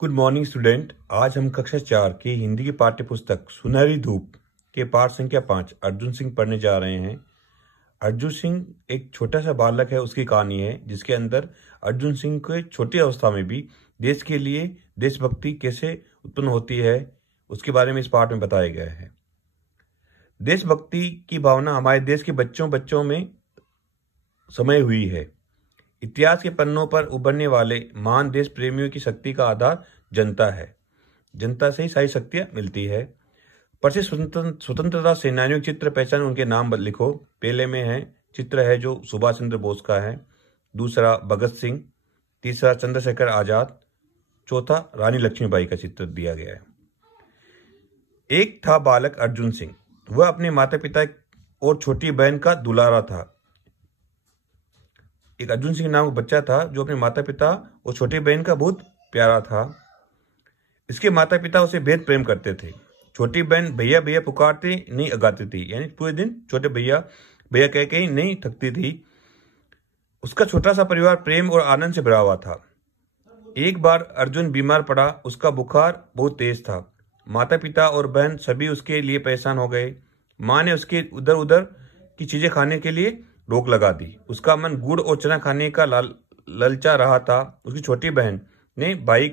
Good morning student. आज हम कक्षा 4 की हिंदी की पाठ्य पुस्तक सुनहरी धूप के पाठ संख्या 5 अर्जुन सिंह पढ़ने जा रहे हैं। अर्जुन सिंह एक छोटा सा बालक है, उसकी कहानी है जिसके अंदर अर्जुन सिंह को छोटी अवस्था में भी देश के लिए देशभक्ति कैसे उत्पन्न होती है उसके बारे में इस पाठ में बताया गया है। देशभक्ति की भावना हमारे देश के बच्चों में समाई हुई है। इतिहास के पन्नों पर उभरने वाले महान देश प्रेमियों की शक्ति का आधार जनता है। जनता से ही सारी शक्तियां मिलती है। प्रसिद्ध स्वतंत्रता सेनानियों के चित्र पहचान, उनके नाम लिखो। पहले में है चित्र है जो सुभाष चंद्र बोस का है, दूसरा भगत सिंह, तीसरा चंद्रशेखर आजाद, चौथा रानी लक्ष्मीबाई का चित्र दिया गया है। एक था बालक अर्जुन सिंह, वह अपने माता पिता और छोटी बहन का दुलारा था। एक अर्जुन सिंह नाम का बच्चा था जो अपने माता पिता और छोटी बहन का बहुत प्यारा था। इसके माता पिता उसे बेहद प्रेम करते थे। छोटी बहन भैया भैया पुकारते नहीं अगाती थी, यानी पूरे दिन छोटे भैया भैया कह के ही नहीं थकती थी। उसका छोटा सा परिवार प्रेम और आनंद से भरा हुआ था। एक बार अर्जुन बीमार पड़ा, उसका बुखार बहुत तेज था। माता पिता और बहन सभी उसके लिए परेशान हो गए। माँ ने उसके उधर उधर की चीजें खाने के लिए रोक लगा दी। उसका मन गुड़ और चना खाने का ललचा रहा था। उसकी छोटी बहन ने भाई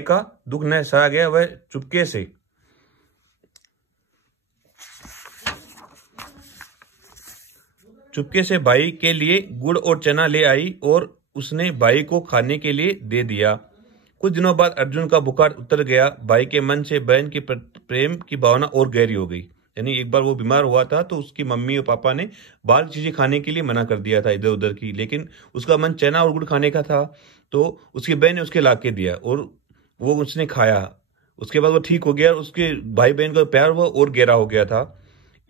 का दुख न सहा गया, वह चुपके से भाई के लिए गुड़ और चना ले आई और उसने भाई को खाने के लिए दे दिया। कुछ दिनों बाद अर्जुन का बुखार उतर गया। भाई के मन से बहन की प्रेम की भावना और गहरी हो गई। यानी एक बार वो बीमार हुआ था तो उसकी मम्मी और पापा ने बाहर की चीजें खाने के लिए मना कर दिया था इधर उधर की, लेकिन उसका मन चना और गुड़ खाने का था तो उसकी बहन ने उसके लाके दिया और वो उसने खाया। उसके बाद वो ठीक हो गया। उसके भाई बहन का प्यार वो और गहरा हो गया था।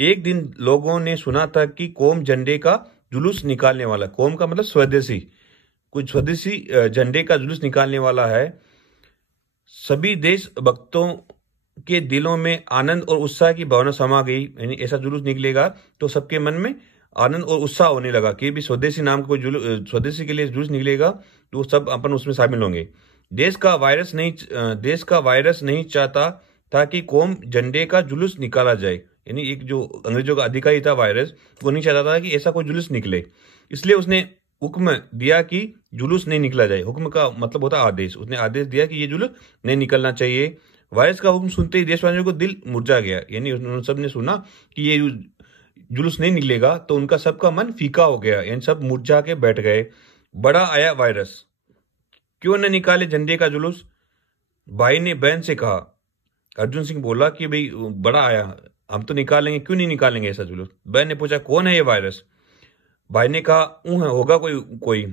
एक दिन लोगों ने सुना था कि कौम झंडे का जुलूस निकालने वाला, कौम का मतलब स्वदेशी, कुछ स्वदेशी झंडे का जुलूस निकालने वाला है। सभी देशभक्तों के दिलों में आनंद और उत्साह की भावना समा गई। यानी ऐसा जुलूस निकलेगा तो सबके मन में आनंद और उत्साह होने लगा कि भी स्वदेशी नाम का कोई स्वदेशी के लिए जुलूस निकलेगा तो सब अपन उसमें शामिल होंगे। देश का वायरस नहीं चाहता था कि कौम झंडे का जुलूस निकाला जाए। यानी एक जो अंग्रेजों का अधिकारी था वायरस, वो नहीं चाहता था कि ऐसा कोई जुलूस निकले, इसलिए उसने हुक्म दिया कि जुलूस नहीं निकला जाए। हुक्म का मतलब होता आदेश। उसने आदेश दिया कि ये जुलूस नहीं निकलना चाहिए। वायरस का हुक्म सुनते ही देशवासियों को दिल मुरझा गया। यानी उन्होंने सब ने सुना कि ये जुलूस नहीं निकलेगा तो उनका सबका मन फीका हो गया, यानी सब मुरझा के बैठ गए। बड़ा आया वायरस, क्यों न निकाले झंडे का जुलूस, भाई ने बहन से कहा। अर्जुन सिंह बोला कि भाई बड़ा आया, हम तो निकालेंगे, क्यों नहीं निकालेंगे ऐसा जुलूस। बहन ने पूछा कौन है ये वायरस। भाई ने कहा होगा कोई।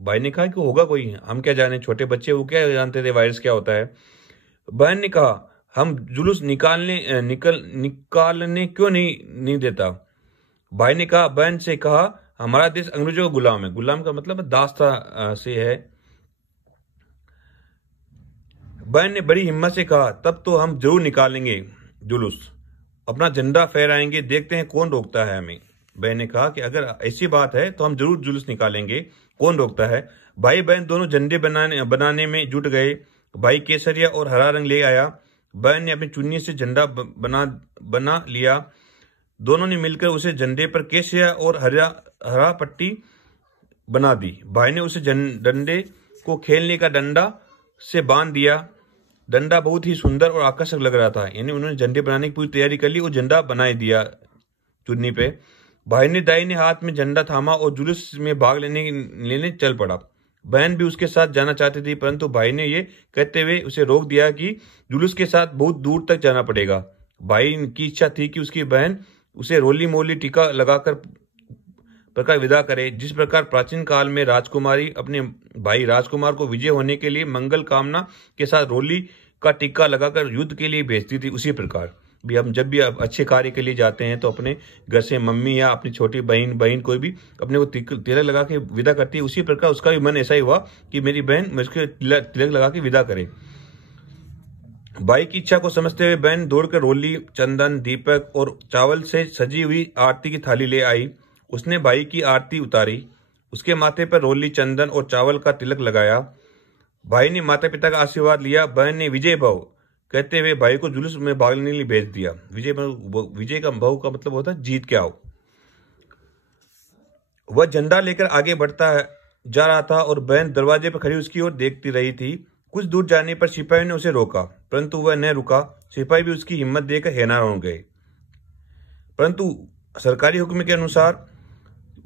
भाई ने कहा कि होगा कोई, हम क्या जाने, छोटे बच्चे वो क्या जानते थे वायरस क्या होता है। बहन ने कहा हम जुलूस निकालने क्यों नहीं देता। भाई ने कहा बहन से कहा हमारा देश अंग्रेजों का गुलाम है। गुलाम का मतलब दास्ता से है। बहन ने बड़ी हिम्मत से कहा तब तो हम जरूर निकालेंगे जुलूस, अपना झंडा फहराएंगे, देखते हैं कौन रोकता है हमें। बहन ने कहा कि अगर ऐसी बात है तो हम जरूर जुलूस निकालेंगे, कौन रोकता है। भाई बहन दोनों झंडे बनाने में जुट गए। भाई केसरिया और हरा रंग ले आया। बहन ने अपनी चुन्नी से झंडा बना लिया। दोनों ने मिलकर उसे झंडे पर केसरिया और हरा पट्टी बना दी। भाई ने उसे डंडे को खेलने का डंडा से बांध दिया। डंडा बहुत ही सुंदर और आकर्षक लग रहा था। यानी उन्होंने झंडे बनाने की पूरी तैयारी कर ली और झंडा बना दिया चुन्नी पे। भाई ने दाहिने हाथ में झंडा थामा और जुलूस में भाग लेने चल पड़ा। बहन भी उसके साथ जाना चाहती थी, परंतु भाई ने ये कहते हुए उसे रोक दिया कि जुलूस के साथ बहुत दूर तक जाना पड़ेगा। भाई की इच्छा थी कि उसकी बहन उसे रोली मोली टीका लगाकर प्रकार विदा करे। जिस प्रकार प्राचीन काल में राजकुमारी अपने भाई राजकुमार को विजय होने के लिए मंगल कामना के साथ रोली का टीका लगाकर युद्ध के लिए भेजती थी, उसी प्रकार भी हम जब भी अच्छे कार्य के लिए जाते हैं तो अपने घर से मम्मी या अपनी छोटी बहन कोई भी अपने को तिलक लगा के विदा करती है। उसी प्रकार उसका भी मन ऐसा ही हुआ कि मेरी बहन मुझे तिलक लगा के विदा करे। भाई की इच्छा को समझते हुए बहन दौड़कर रोली, चंदन, दीपक और चावल से सजी हुई आरती की थाली ले आई। उसने भाई की आरती उतारी, उसके माथे पर रोली, चंदन और चावल का तिलक लगाया। भाई ने माता पिता का आशीर्वाद लिया। बहन ने विजय भाव कहते हुए भाई को जुलूस में भागने के लिए भेज दिया। विजय का भाव का मतलब होता है जीत के आओ। वह झंडा लेकर आगे बढ़ता जा रहा था और बहन दरवाजे पर खड़ी उसकी ओर देखती रही थी। कुछ दूर जाने पर सिपाहियों ने उसे रोका, परंतु वह न रुका। सिपाही भी उसकी हिम्मत देखकर हैरान हो गए, परंतु सरकारी हुक्म के अनुसार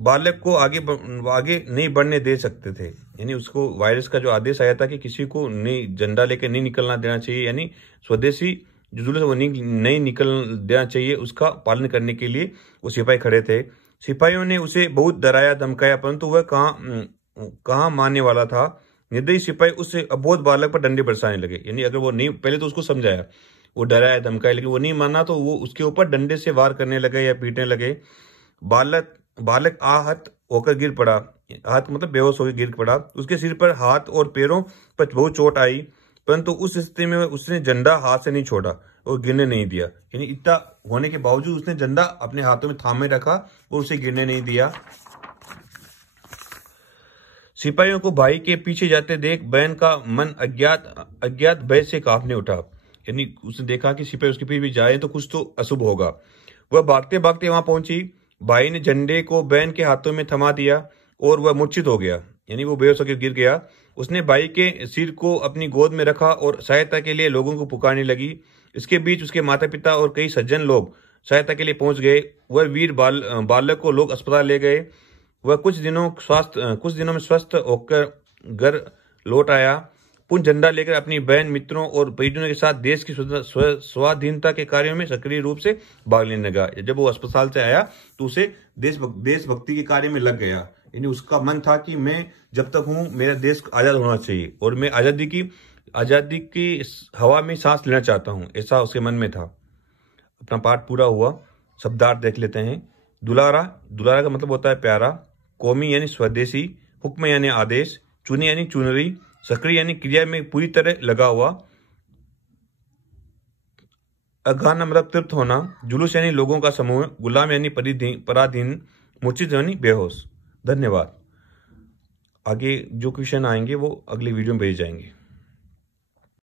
बालक को आगे नहीं बढ़ने दे सकते थे। यानी उसको वायरस का जो आदेश आया था कि किसी को नहीं झंडा लेकर नहीं निकलना देना चाहिए, यानी स्वदेशी जो जुलूस वो नहीं निकल देना चाहिए, उसका पालन करने के लिए वो सिपाही खड़े थे। सिपाहियों ने उसे बहुत डराया धमकाया, परंतु वह कहाँ मानने वाला था। निर्दयी सिपाही उस अबोध बालक पर डंडे बरसाने लगे। यानी अगर वो नहीं, पहले तो उसको समझाया, वो डराया धमकाया, लेकिन वो नहीं माना तो वो उसके ऊपर डंडे से वार करने लगे या पीटने लगे। बालक आहत होकर गिर पड़ा। आहत मतलब बेहोश होकर गिर पड़ा। उसके सिर पर, हाथ और पैरों पर बहुत चोट आई, परंतु उस स्थिति में उसने झंडा हाथ से नहीं छोड़ा और गिरने नहीं दिया। यानी इतना होने के बावजूद उसने झंडा अपने हाथों में थामे रखा और उसे गिरने नहीं दिया। सिपाहियों को भाई के पीछे जाते देख बहन का मन अज्ञात भय से कांपने उठा। यानी उसने देखा कि सिपाही उसके पीछे भी जाए तो कुछ तो अशुभ होगा। वह भागते भागते वहां पहुंची। भाई ने झंडे को बहन के हाथों में थमा दिया और वह मूर्छित हो गया। यानी वो बेहोश होकर गिर गया। उसने भाई के सिर को अपनी गोद में रखा और सहायता के लिए लोगों को पुकारने लगी। इसके बीच उसके माता पिता और कई सज्जन लोग सहायता के लिए पहुंच गए। वह वीर बालक को लोग अस्पताल ले गए। वह कुछ दिनों में स्वस्थ होकर घर लौट आया। पुनः झंडा लेकर अपनी बहन, मित्रों और परिजनों के साथ देश की स्वाधीनता के कार्यों में सक्रिय रूप से भाग लेने लगा। जब वो अस्पताल से आया तो उसे देशभक्ति के कार्य में लग गया। यानी उसका मन था कि मैं जब तक हूं मेरा देश आजाद होना चाहिए और मैं आजादी की हवा में सांस लेना चाहता हूं, ऐसा उसके मन में था। अपना पाठ पूरा हुआ। शब्दार्थ देख लेते हैं। दुलारा का मतलब होता है प्यारा। कौमी यानी स्वदेशी। हुक्म यानी आदेश। चुनी यानी चुनरी। सक्रिय यानी क्रिया में पूरी तरह लगा हुआ। अघाना मतलब तृप्त होना। जुलूस यानी लोगों का समूह। गुलाम यानी पराधीन। मूर्छित यानी बेहोश। धन्यवाद। आगे जो क्वेश्चन आएंगे वो अगली वीडियो में भेजे जाएंगे।